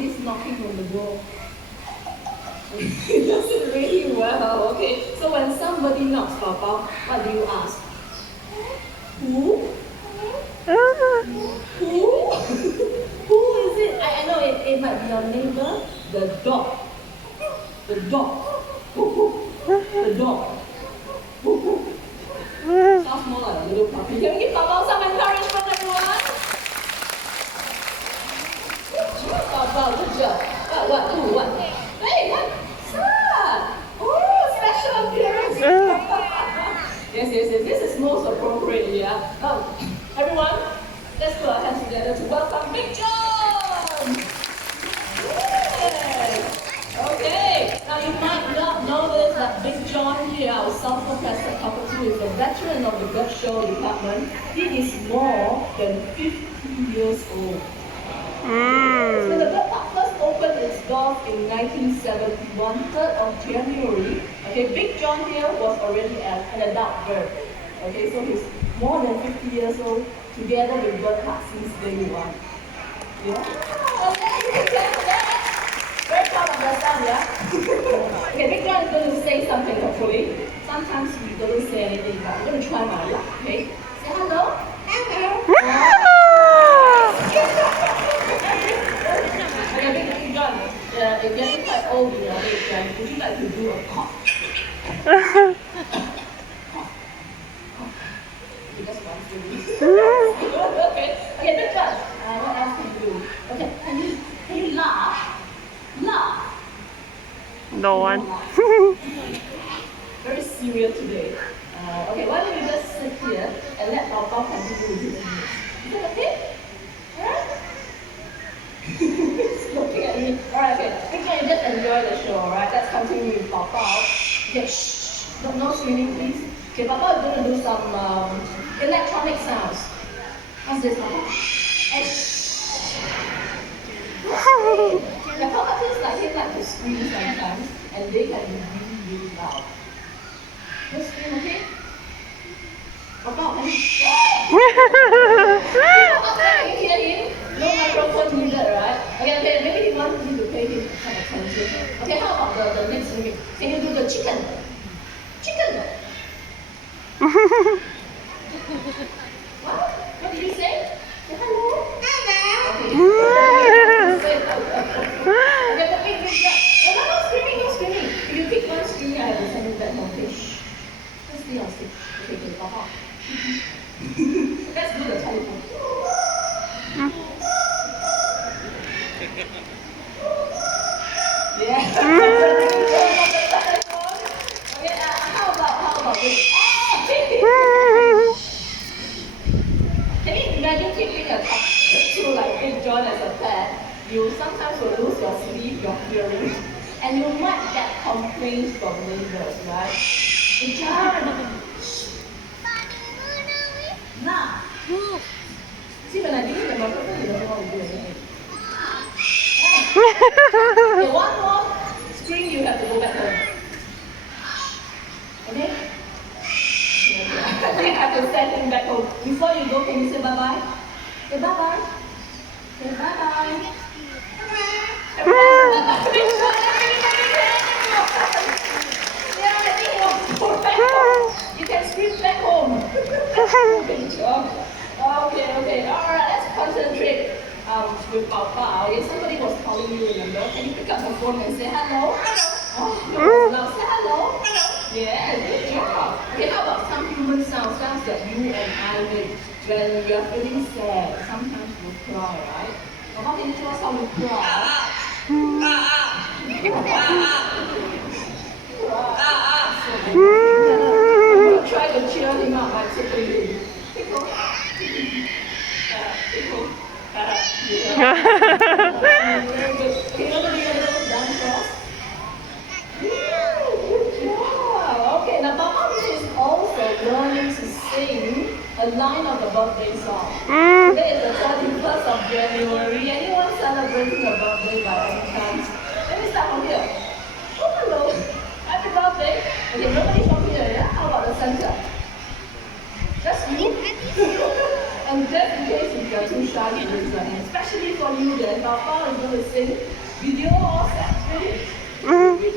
somebody's knocking on the door. He does it really well. Okay, so when somebody knocks, Papa, what do you ask? Who? Who? Who is it? I know it might be your neighbor. The dog. The dog. The dog. Sounds more like a little puppy. Can we give Papa some encouragement, everyone? Papa, good job. What? Who? What? Hey, what? Sir! Oh, special appearance. Yes. This is most appropriate, yeah. Everyone, let's put our hands together to welcome Big John! Yes. Okay, now you might not know this, that Big John here, our self-professed cockatoo, is a veteran of the bird show department. He is more than 50 years old. So the bird park first opened its doors in 1971, 3rd of January. Okay, Big John here was already an adult bird. Okay, so he's more than 50 years old, together with bird park since day one. Yeah? Very proud of yourself, yeah? Okay, Big John is going to say something, hopefully. Sometimes he doesn't say anything, but I'm going to try my luck, okay? Say hello. Hello. Okay, Big John, you're getting quite old in your age, right? Would you like to do a cough? Okay, Big John, what else can you do? Okay, can you laugh? Laugh. No one. Very serious today. Okay, why don't you just sit here and let Papa continue with his news? Is that okay? Alright? He's looking at me. Alright, okay. Big John, you just enjoy the show, alright? Let's continue with Papa. Okay, shh. No screaming, please. Okay, Papa is going to do some electronic sounds. What's this, Papa? And shh. The cockatoos like him like to scream sometimes, and they can be really loud. Just scream, okay? Papa, can you hear him? No microphone needed, right? Okay, maybe he wants me to pay him some attention. Okay, how about the next limit? Can you do the chicken? Chicken! What did you say? Say hello? Hello! Okay. Okay, the big job. No screaming. If you pick one screaming, I have to send you back home. Okay, shh. Just be on stage. Okay, Papa. Let's do the telephone. Yeah. Okay, how about this? Can you imagine keeping a cockatoo like Big John as a pet? You sometimes will lose your sleep, your hearing, and you might get complaints from neighbors, right? Big John! Nah! See, when I give you the microphone, you don't want to do anything. Okay, one more scream, you have to go back home. Okay? I have to send him back home. Before you go, can you say bye-bye? Say bye-bye. Say bye-bye. You can scream back home. Good job. Okay. Alright, let's concentrate with Papa. Okay, somebody was calling you, remember? Can you pick up the phone and say hello? Hello. Oh, now say hello. Hello. Yeah, good job. Okay, how about some human sounds that you and I make when we are feeling sad? Sometimes we cry, right? Papa, can you tell us how we cry? Try to cheer him up by tickling him. Tickle. Tickle. Very good. Okay, you want to do your little dance for us? Good job. Okay, now Papa is also learning to sing a line of the birthday song. Today is the 31st of January. Anyone celebrating a birthday by any chance? Let me start from here. Oh, hello. Happy birthday. Okay, nobody from here, yeah? How about the center? Just you? And just in case if you're too shy to raise your hand, especially for you then. Papa is going to sing. Video all set. Ready?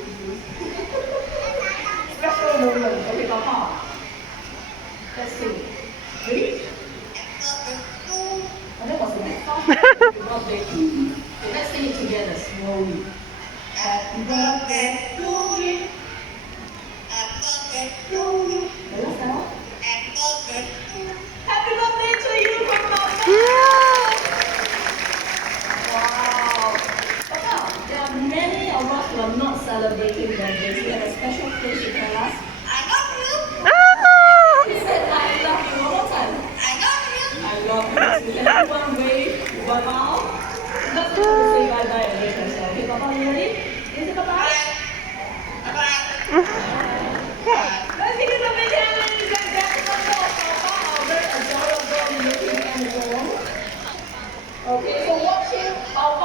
Special moment. Okay, Papa. Let's sing. Ready? And that was a bit fast. Birthday to you. Okay, let's sing it together slowly. Happy birthday to you. Happy birthday to you. The last time. Happy birthday to you from Papa. Wow. Papa, there are many of us who are not celebrating birthdays. You have a special place to tell us. I love you. He said, I love you. One more time. I love you. I love you. Can everyone wave one mouth? Let's say bye-bye again. Okay, Papa, you ready? Is it Papa?